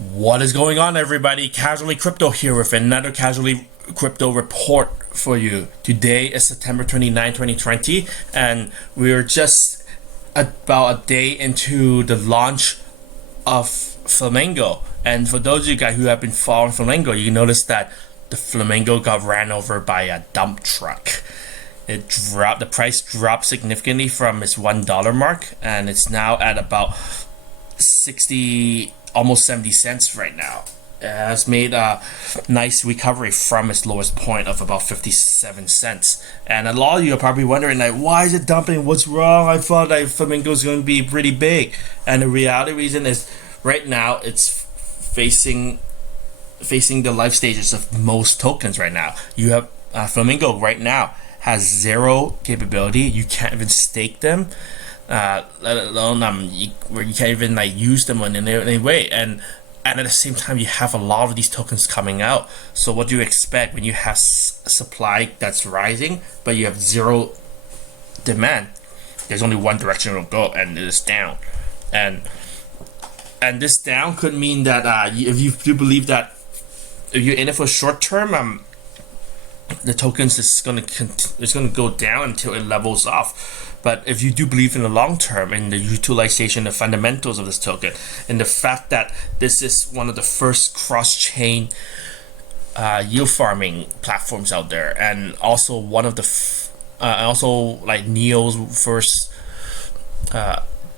What is going on, everybody? Casually Crypto here with another Casually Crypto report for you. Today is September 29, 2020, and we're just about a day into the launch of Flamingo. And for those of you guys who have been following Flamingo, you notice that the Flamingo got ran over by a dump truck. The price dropped significantly from its $1 mark, and it's now at about 60, almost 70 cents right now. It has made a nice recovery from its lowest point of about 57 cents. And a lot of you are probably wondering, like, why is it dumping? What's wrong? I thought that Flamingo is going to be pretty big. And the reality reason is right now it's facing the life stages of most tokens right now. You have Flamingo right now has zero capability. You can't even stake them. Let alone you can't even like use them in any way, and at the same time you have a lot of these tokens coming out. So what do you expect when you have supply that's rising but you have zero demand? There's only one direction it'll go, and it is down. And this down could mean that if you do believe that if you're in it for short term, the tokens is gonna go down until it levels off. But if you do believe in the long term, in the utilization, the fundamentals of this token, and the fact that this is one of the first cross-chain yield farming platforms out there, and also one of the also like Neo's first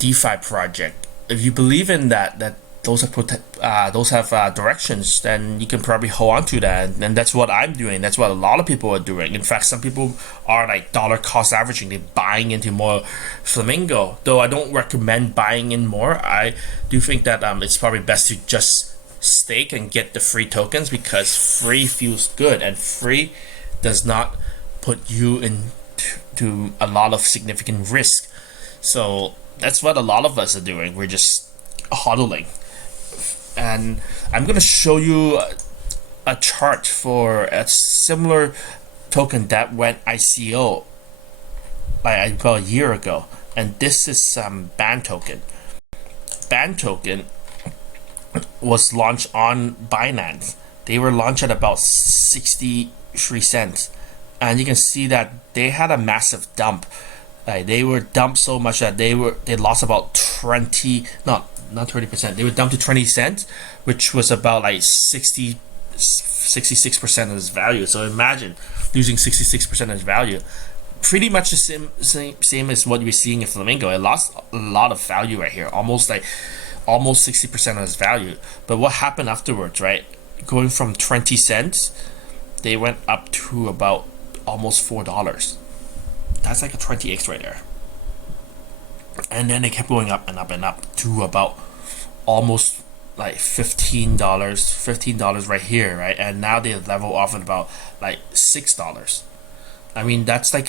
DeFi project. If you believe in that those have directions, then you can probably hold on to that, and that's what I'm doing. That's what a lot of people are doing. In fact, some people are like dollar cost averaging, they're buying into more Flamingo. Though I don't recommend buying in more. I do think that it's probably best to just stake and get the free tokens, because free feels good, and free does not put you into a lot of significant risk. So that's what a lot of us are doing. We're just hodling. And I'm going to show you a chart for a similar token that went ICO like about a year ago, and this is Band token. Band token was launched on Binance. They were launched at about 63 cents, and you can see that they had a massive dump. They were dumped so much that they lost about 20, not 20%. They were dumped to 20 cents, which was about like 66% of its value. So imagine losing 66% of its value. Pretty much the same as what we're seeing in Flamingo. It lost a lot of value right here, almost 60% of its value. But what happened afterwards, right? Going from 20 cents, they went up to about almost $4. That's like a 20x right there. And then they kept going up and up and up to about almost like $15 right here, right? And now they level off at about like $6. I mean, that's like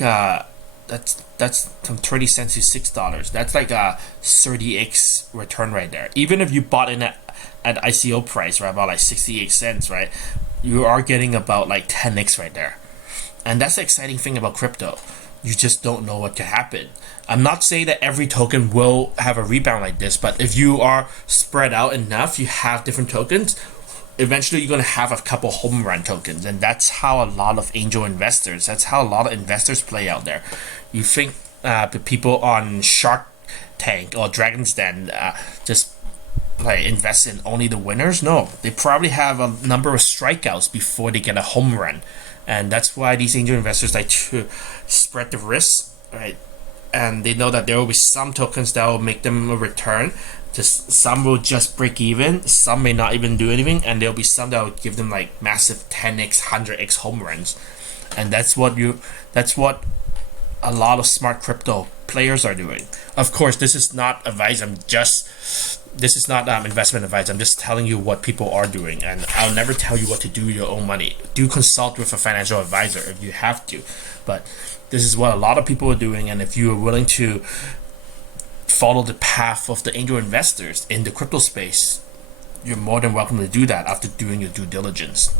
that's from 20 cents to $6. That's like a 30x return right there. Even if you bought in at ICO price, right, about like 68 cents, right, you are getting about like 10x right there. And that's the exciting thing about crypto. You just don't know what can happen. I'm not saying that every token will have a rebound like this, but if you are spread out enough, you have different tokens, eventually you're going to have a couple home run tokens. And that's how a lot of angel investors, that's how a lot of investors play out there. You think the people on Shark Tank or Dragon's Den just like invest in only the winners? No, they probably have a number of strikeouts before they get a home run. And that's why these angel investors like to spread the risk, right? And they know that there will be some tokens that will make them a return. Just some will just break even, some may not even do anything, and there'll be some that will give them like massive 10x, 100x home runs. And that's what a lot of smart crypto players are doing. Of course, this is not advice. This is not investment advice. I'm just telling you what people are doing, and I'll never tell you what to do with your own money. Do consult with a financial advisor if you have to, but this is what a lot of people are doing. And if you are willing to follow the path of the angel investors in the crypto space, you're more than welcome to do that after doing your due diligence.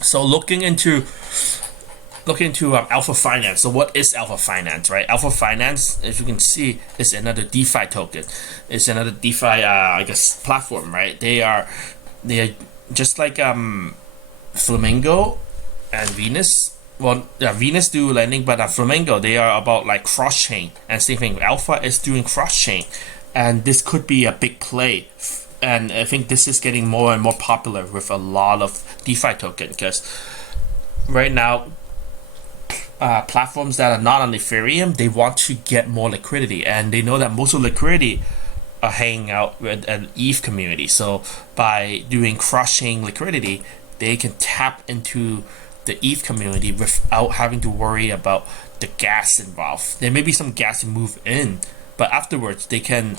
So looking into look into Alpha Finance. So what is Alpha Finance, right? Alpha Finance, as you can see, is another DeFi token. It's another DeFi, I guess, platform, right? They are just like Flamingo and Venus. Well, yeah, Venus do lending, but Flamingo, they are about like cross chain, and same thing. Alpha is doing cross chain, and this could be a big play. And I think this is getting more and more popular with a lot of DeFi token, because right now platforms that are not on Ethereum, they want to get more liquidity, and they know that most of the liquidity are hanging out with an ETH community. So by doing cross-chain liquidity, they can tap into the ETH community without having to worry about the gas involved. There may be some gas to move in, but afterwards they can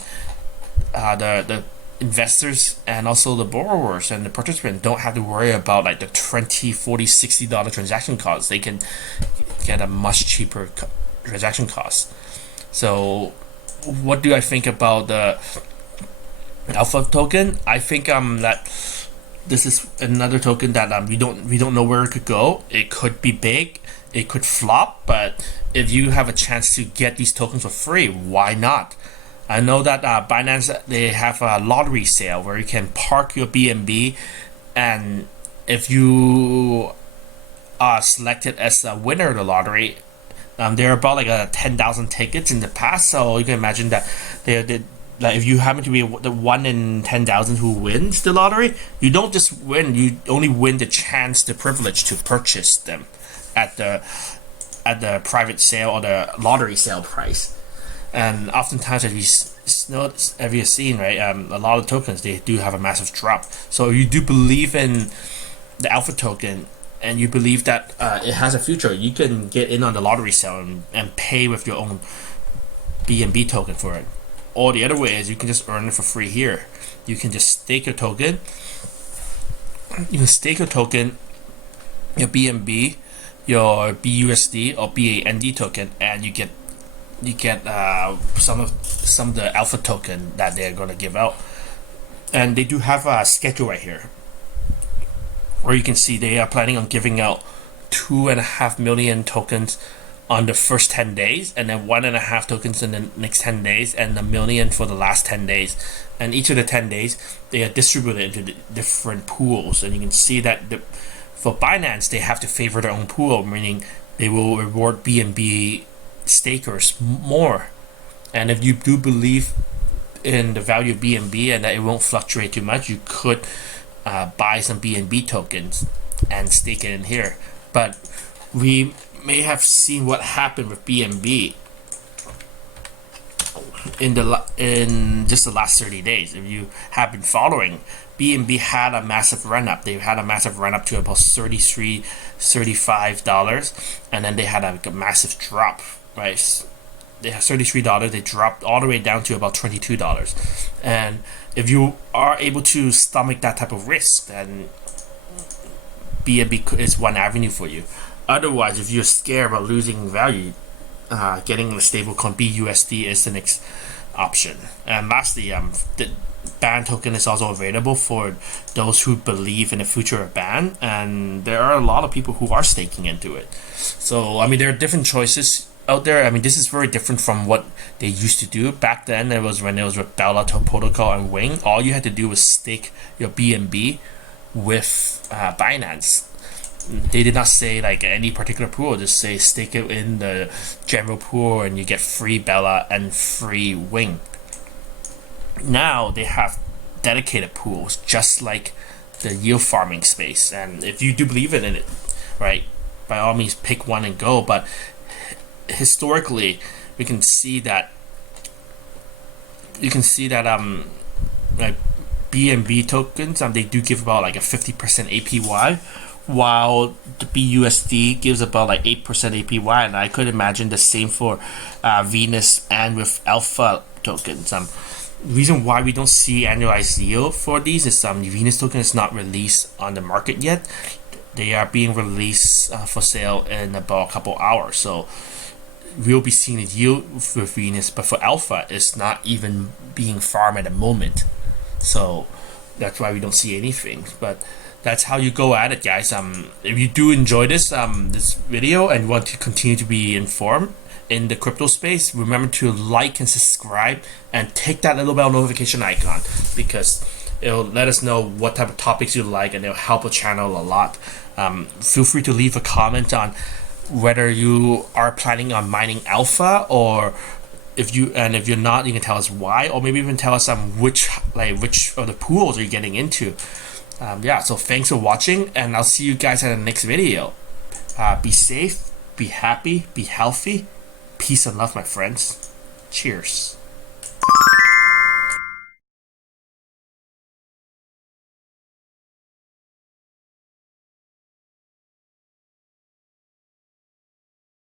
the investors and also the borrowers and the participants don't have to worry about like the $20, $40, $60 transaction costs. They can get a much cheaper transaction cost. So what do I think about the Alpha token? I think that this is another token that we don't know where it could go. It could be big, it could flop, but if you have a chance to get these tokens for free, why not? I know that Binance, they have a lottery sale where you can park your BNB, and if you are selected as a winner of the lottery, there are about like 10,000 tickets in the past, so you can imagine that they like if you happen to be the 1 in 10,000 who wins the lottery, you don't just win, you only win the chance, the privilege to purchase them at the private sale or the lottery sale price. And oftentimes, as you've seen, right, a lot of tokens, they do have a massive drop. So if you do believe in the Alpha token and you believe that it has a future, you can get in on the lottery sale and pay with your own BNB token for it. Or the other way is you can just earn it for free here. You can just stake your token. You can stake your token, your BNB, your BUSD or BAND token, and you get some of the Alpha token that they're going to give out. And they do have a schedule right here where you can see they are planning on giving out 2.5 million tokens on the first 10 days, and then 1.5 tokens in the next 10 days, and 1 million for the last 10 days. And each of the 10 days they are distributed into the different pools, and you can see that for Binance they have to favor their own pool, meaning they will reward BNB stakers more. And if you do believe in the value of BNB and that it won't fluctuate too much, you could buy some BNB tokens and stake it in here. But we may have seen what happened with BNB in just the last 30 days. If you have been following, BNB had a massive run up. They had a massive run up to about $33, $35, and then they had a massive drop. Right, they have $33. They dropped all the way down to about $22. And if you are able to stomach that type of risk, then BNB is one avenue for you. Otherwise, if you're scared about losing value, getting the stablecoin BUSD is the next option. And lastly, the BAN token is also available for those who believe in the future of BAN, and there are a lot of people who are staking into it. So I mean, there are different choices out there. I mean, this is very different from what they used to do back then. It was when it was with Bella Protocol and Wing. All you had to do was stake your BNB with Binance. They did not say like any particular pool, just say stake it in the general pool and you get free Bella and free Wing. Now they have dedicated pools, just like the yield farming space. And if you do believe in it, right, by all means pick one and go. But historically, we can see that like BNB tokens, they do give about like a 50% APY, while the BUSD gives about like 8% APY, and I could imagine the same for Venus and with Alpha tokens. Reason why we don't see annualized yield for these is Venus token is not released on the market yet. They are being released for sale in about a couple hours, so we'll be seeing the yield with Venus, but for Alpha it's not even being farmed at the moment, so that's why we don't see anything. But that's how you go at it, guys. If you do enjoy this video and want to continue to be informed in the crypto space, remember to like and subscribe and take that little bell notification icon, because it'll let us know what type of topics you like, and it'll help the channel a lot. Feel free to leave a comment on whether you are planning on mining alpha, or if you're not, you can tell us why, or maybe even tell us which of the pools are you getting into. So thanks for watching, and I'll see you guys in the next video. Be safe, be happy, be healthy. Peace and love, my friends. Cheers.